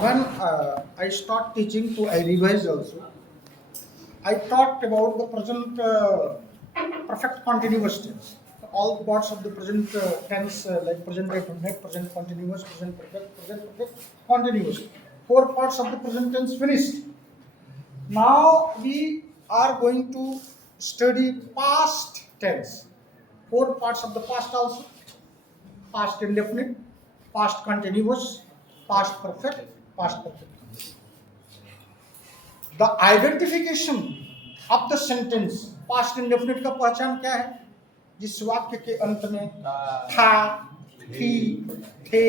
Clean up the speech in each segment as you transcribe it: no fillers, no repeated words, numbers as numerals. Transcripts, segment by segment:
when I start teaching, so I revise also. I talked about the present perfect continuous tense. All the parts of the present tense, like present definite, present continuous, present perfect, continuous. 4 parts of the present tense finished. Now we are going to study past tense. 4 parts of the past also: past indefinite, past continuous, past perfect, past perfect. The identification of the sentence, past indefinite का पहचान क्या है? जिस वाक्य के अंत में था, थी, थे,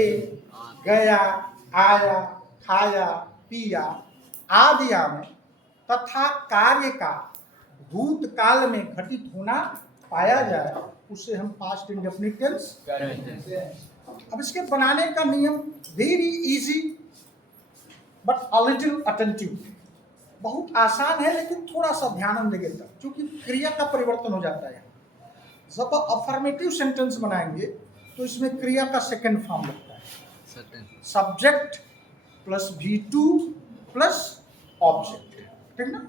गया, आया, खाया, पिया आदि आने तथा कार्य का भूतकाल में घटित होना पाया जाए, उसे हम पास्ट इंडेफिनिट टेंस कहते हैं। अब इसके बनाने का नियम very easy but a little attentive. बहुत आसान है लेकिन थोड़ा सा ध्यान देंगे तब, क्योंकि क्रिया का परिवर्तन हो जाता है। जब अफर्मेटिव सेंटेंस बनाएंगे तो इसमें क्रिया का सेकंड फॉर्म लगता है, subject plus V2 plus object, ठीक ना?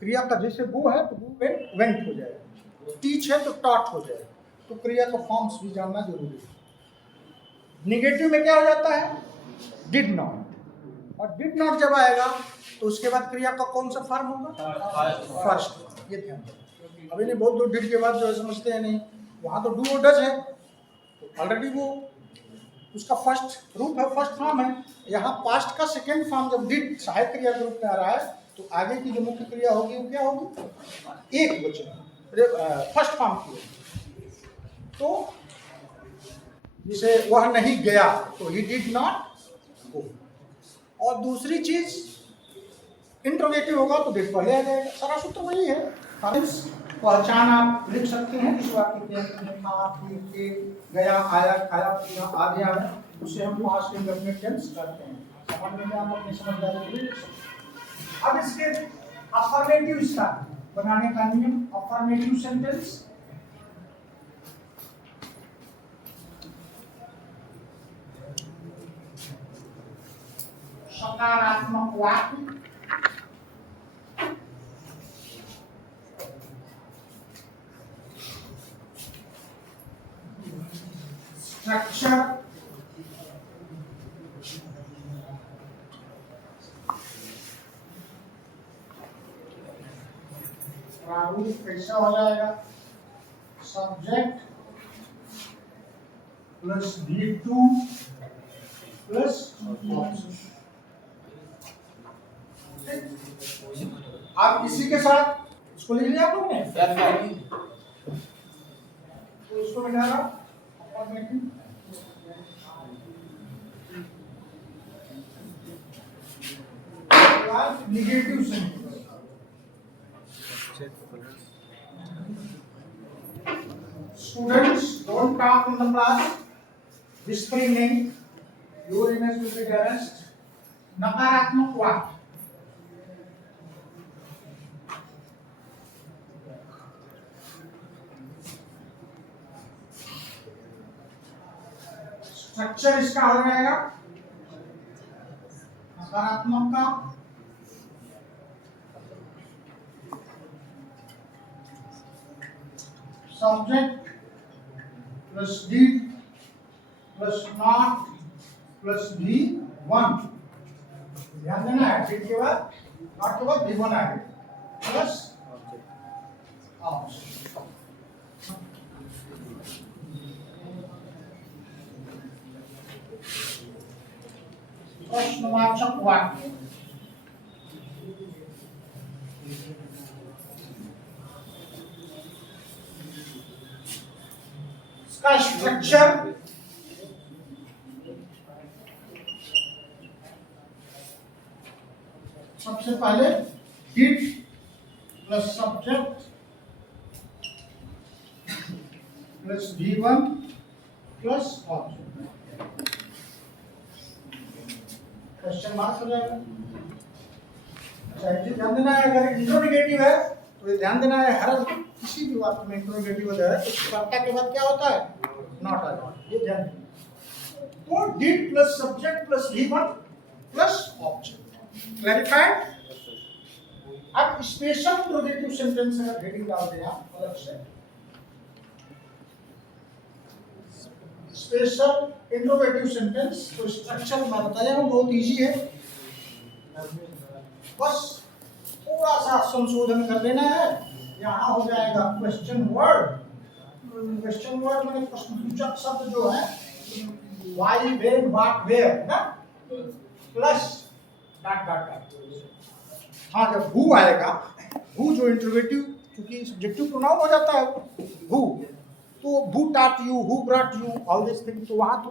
क्रिया का जैसे वो है तो वो वेंट हो जाएगा, टीच है तो टॉट हो जाएगा, तो क्रिया का फॉर्म्स भी जानना जरूरी है। निगेटिव में क्या हो जाता है? डिड नॉट, और डिड नॉट जब आएगा तो उसके बाद क्रिया का कौन सा फॉर्म होगा? फर्स्ट। ये ध्यान रखो। अभी नहीं, बहुत लोग डिड के बाद जो है समझते हैं नहीं, वहाँ तो डू और डज है, तो ऑलरेडी वो उसका फर्स्ट रूप है, फर्स्ट फॉर्म है। यहाँ पास्ट का सेकेंड फॉर्म जब डिड सहायक क्रिया के रूप में आ रहा है तो आगे की जो मुख्य क्रिया होगी वो क्या होगी? एक वचन, फर्स्ट फॉर्म की। तो जिसे वह नहीं गया तो ही डिड नॉट गो। और दूसरी चीज इंट्रोगेटिव होगा तो डिड पहले आ जाएगा। सारा सूत्र वही है। पहचान आप लिख सकते हैं इस वाक्य के अंत में था, थी, गया, आया, खाया, पिया आदि आया, उसे हम पास्ट इंडेफिनिट टेंस करते हैं। समझ में आप अपनी समझदारी लिख सकते हैं। अब इसके अफर्मेटिव स्टार्ट बनाने का नियम, अफर्मेटिव सेंटेंस सकारात्मक वाक्य, स्ट्रक्चर, प्रारूप कैसा हो जाएगा? Subject plus V2 plus object. आप इसी के साथ इसको लिख लिया आप लोगों ने? तो इसको मिला रहा negative sentence. Students, don't talk in the class. Whispering नहीं, your image will be darest. नकारात्मक वाक्य, स्ट्रक्चर इसका हो जाएगा नकारात्मक का, subject plus did plus not plus V1। ध्यान देना है, डिड के बाद नॉट के बाद V1 आएगा प्लस ऑब्जेक्ट। प्रश्नवाचक वाक्य, इसका स्ट्रक्चर सबसे पहले did plus subject plus V1 plus object. Question mark हो जाएगा। अच्छा, ध्यान देना है, अगर इंट्रोगेटिव है तो ये ध्यान देना है, हर किसी भी वाक्य में इंट्रोगेटिव हो जाए तो कर्ता के बाद क्या होता है? नॉट आ जाए, ये ध्यान देना। तो did plus subject plus V1 plus object. Clarified? अब स्पेशल इंट्रोगेटिव सेंटेंस अगर हेडिंग डाल दें आप अलग से, स्पेशल इंट्रोगेटिव सेंटेंस, तो स्ट्रक्चर मैं बताया हूं बहुत इजी है, बस थोड़ा सा संशोधन कर देना है। यहाँ हो जाएगा क्वेश्चन वर्ड, क्वेश्चन वर्ड मैंने प्रश्नसूचक शब्द जो है वाई वेन व्हाट वेयर ना, प्लस डॉट डॉट डॉट। हाँ, जब हु आएगा, हु जो इंट्रोगेटिव, क्योंकि सब्जेक्टिव प्रोनाउन हो जाता है हु, तो who taught you, who brought you, all this thing, तो वहां तो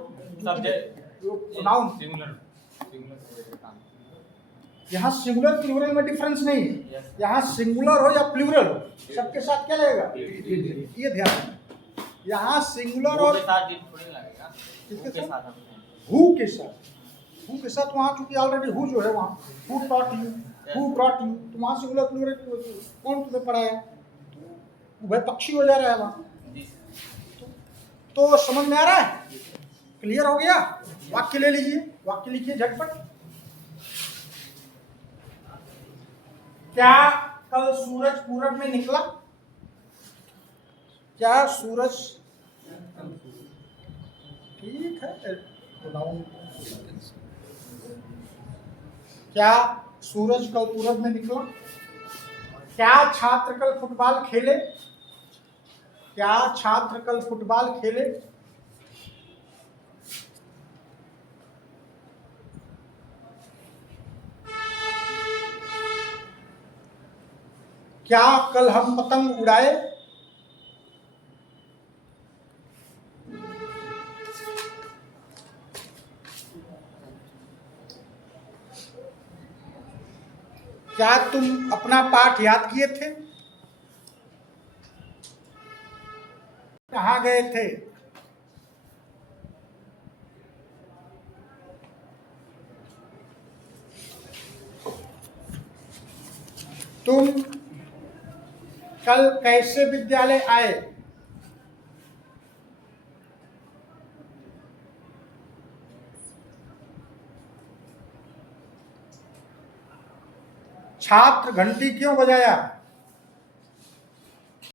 प्रोनाउन सिंगुलर यहाँ सिंगुलर प्लूरल में डिफरेंस नहीं है। यहाँ सिंगुलर हो या प्लूरल हो, सबके साथ क्या लगेगा, ये ध्यान रखना। यहाँ सिंगुलर और हु के साथ वहाँ चूंकि ऑलरेडी हु जो है वहाँ who taught you, who brought you, तो वहाँ सिंगुलर प्लूरल कौन तुम्हें पढ़ाया, वह पक्षी हो जा रहा है वहाँ। तो समझ में आ रहा है, क्लियर हो गया? वाक्य ले लीजिए, वाक्य लिखिए झटपट। क्या कल सूरज पूरब में निकला? क्या सूरज, ठीक है, क्या सूरज कल पूरब में निकला? क्या छात्र कल फुटबॉल खेले? क्या छात्र कल फुटबॉल खेले? क्या कल हम पतंग उड़ाए? क्या तुम अपना पाठ याद किए थे? कहाँ गए थे? तुम कल कैसे विद्यालय आए? छात्र घंटी क्यों बजाया?